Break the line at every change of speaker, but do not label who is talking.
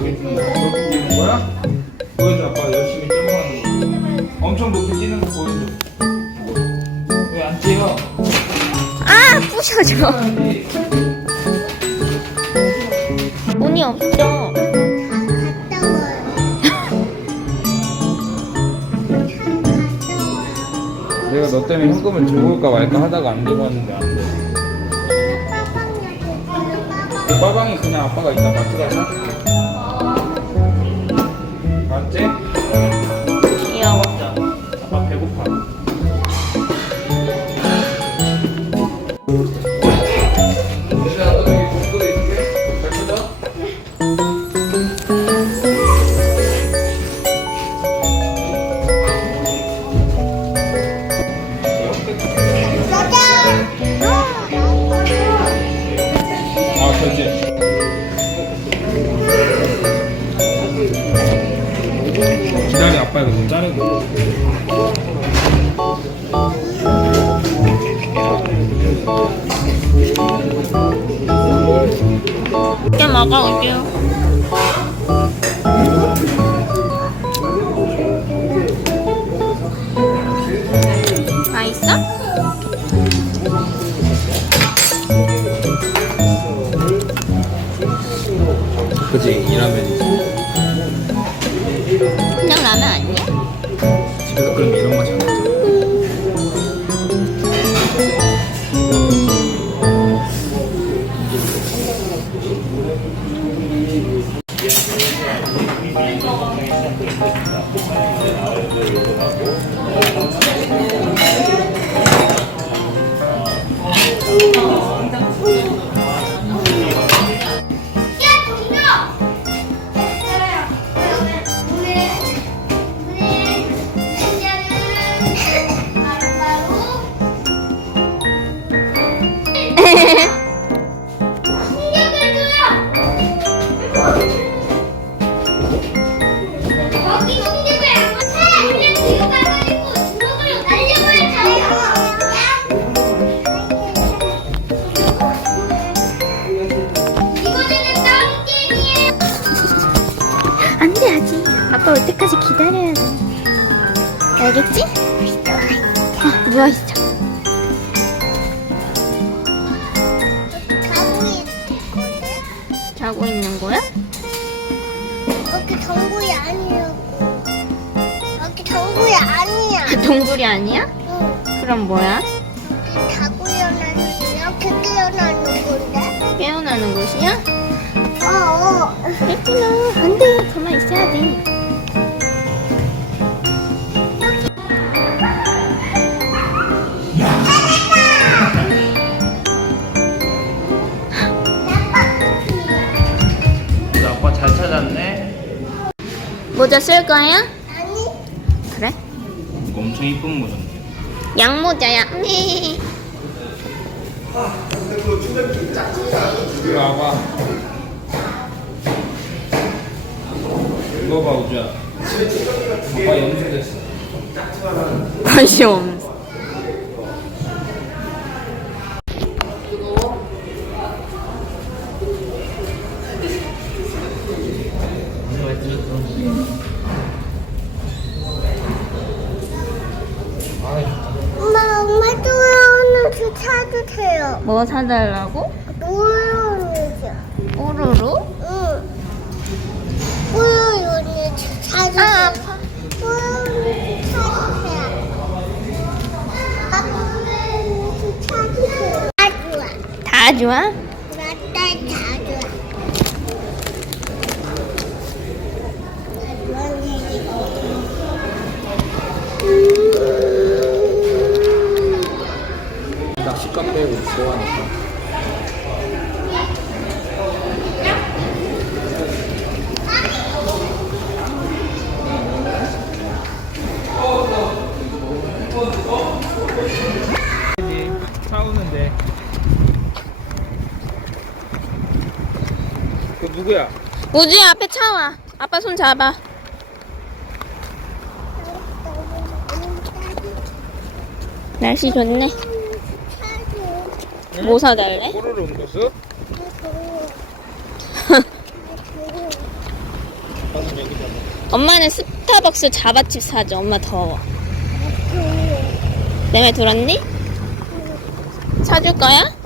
아니 이렇게
그렇게 뛰는 거야? 보여줘 아빠 열심히 점프하는 거 엄청 높게 뛰는 거 보여줘 왜 안 뛰어?
아 부셔져.
뛰어야지.
운이 없어.
내가 너 때문에 현금을 줘볼까 말까 하다가 안 들고 왔는데 안 돼. 그 빠방이 그냥 아빠가 이따 마트 가서
먹어볼게요. 맛있어?
그지, 이 라면
아빠 올 때까지 기다려야 돼. 알겠지? 아, 누워있어. 자고 있는 거야?
여기 정구이 아니라고. 여기 정구이 아니야.
동굴이 아니야?
응.
그럼 뭐야?
여기 자고 일어나는 이렇게 깨어나는 건데?
깨어나는 곳이야?
어, 어.
했구나. 안 돼. 가만 있어야 돼. 모자 쓸 거야?
아니,
그래?
이거 엄청 이쁜 모자인데.
양모자야. 네.
이리 와봐. 이거 봐, 우주야. 아빠 염색됐어.
관심 없어. 뭐 사달라고?
노래오는지.
뽀로로?
응. 노래오는지 사주세요.
아,
사주세요. 아빠 노래오는지 사주세요. 다 좋아.
다 좋아?
누구야?
우주야 앞에 차 와. 아빠 손 잡아. 날씨 좋네. 뭐 사달래?
옮겼어?
엄마는 스타벅스 자바칩 사줘. 엄마 더워. 내말 들었니? 사줄 거야?